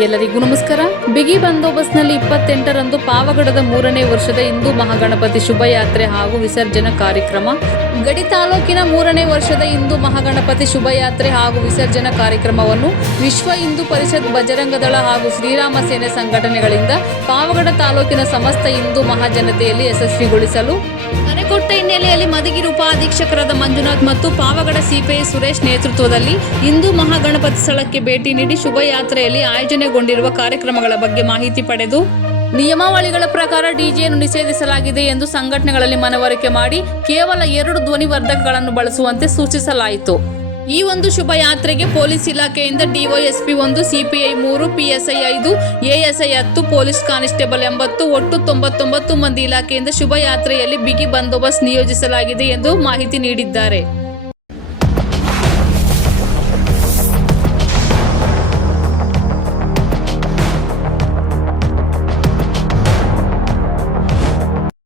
ಎಲ್ಲರಿಗೂ ನಮಸ್ಕಾರ. ಬಿಗಿ ಬಂದೋಬಸ್ತ್ನಲ್ಲಿ ಇಪ್ಪತ್ತೆಂಟರಂದು ಪಾವಗಡದ ಮೂರನೇ ವರ್ಷದ ಹಿಂದೂ ಮಹಾಗಣಪತಿ ಶುಭಯಾತ್ರೆ ಹಾಗೂ ವಿಸರ್ಜನಾ ಕಾರ್ಯಕ್ರಮ. ಗಡಿ ತಾಲೂಕಿನ ಮೂರನೇ ವರ್ಷದ ಹಿಂದೂ ಮಹಾಗಣಪತಿ ಶುಭಯಾತ್ರೆ ಹಾಗೂ ವಿಸರ್ಜನಾ ಕಾರ್ಯಕ್ರಮವನ್ನು ವಿಶ್ವ ಹಿಂದೂ ಪರಿಷತ್ ಬಜರಂಗದಳ ಹಾಗೂ ಶ್ರೀರಾಮ ಸೇನೆ ಸಂಘಟನೆಗಳಿಂದ ಪಾವಗಡ ತಾಲೂಕಿನ ಸಮಸ್ತ ಹಿಂದೂ ಮಹಾಜನತೆಯಲ್ಲಿ ಯಶಸ್ವಿಗೊಳಿಸಲು ಮನೆಕೊಟ್ಟ ಹಿನ್ನೆಲೆಯಲ್ಲಿ ಮದಗಿರಿ ಉಪಾಧೀಕ್ಷಕರಾದ ಮಂಜುನಾಥ್ ಮತ್ತು ಪಾವಗಡ ಸಿಪಿಐ ಸುರೇಶ್ ನೇತೃತ್ವದಲ್ಲಿ ಹಿಂದೂ ಮಹಾಗಣಪತಿ ಸ್ಥಳಕ್ಕೆ ಭೇಟಿ ನೀಡಿ ಶುಭಯಾತ್ರೆಯಲ್ಲಿ ಆಯೋಜನೆಗೊಂಡಿರುವ ಕಾರ್ಯಕ್ರಮಗಳ ಬಗ್ಗೆ ಮಾಹಿತಿ ಪಡೆದು ನಿಯಮಾವಳಿಗಳ ಪ್ರಕಾರ ಡಿಜೆಯನ್ನು ನಿಷೇಧಿಸಲಾಗಿದೆ ಎಂದು ಸಂಘಟನೆಗಳಲ್ಲಿ ಮನವರಿಕೆ ಮಾಡಿ ಕೇವಲ ಎರಡು ಧ್ವನಿವರ್ಧಕಗಳನ್ನು ಬಳಸುವಂತೆ ಸೂಚಿಸಲಾಯಿತು. ಈ ಒಂದು ಶುಭಯಾತ್ರೆಗೆ ಪೊಲೀಸ್ ಇಲಾಖೆಯಿಂದ ಡಿವೈಎಸ್ಪಿ ಒಂದು, ಸಿಪಿಐ ಮೂರು, ಪಿಎಸ್ಐ ಐದು, ಎಎಸ್ಐ ಹತ್ತು, ಪೊಲೀಸ್ ಕಾನಿಸ್ಟೇಬಲ್ ಎಂಬತ್ತು, ಒಟ್ಟು ತೊಂಬತ್ತೊಂಬತ್ತು ಮಂದಿ ಇಲಾಖೆಯಿಂದ ಶುಭಯಾತ್ರೆಯಲ್ಲಿ ಬಿಗಿ ಬಂದೋಬಸ್ತ್ ನಿಯೋಜಿಸಲಾಗಿದೆ ಎಂದು ಮಾಹಿತಿ ನೀಡಿದ್ದಾರೆ.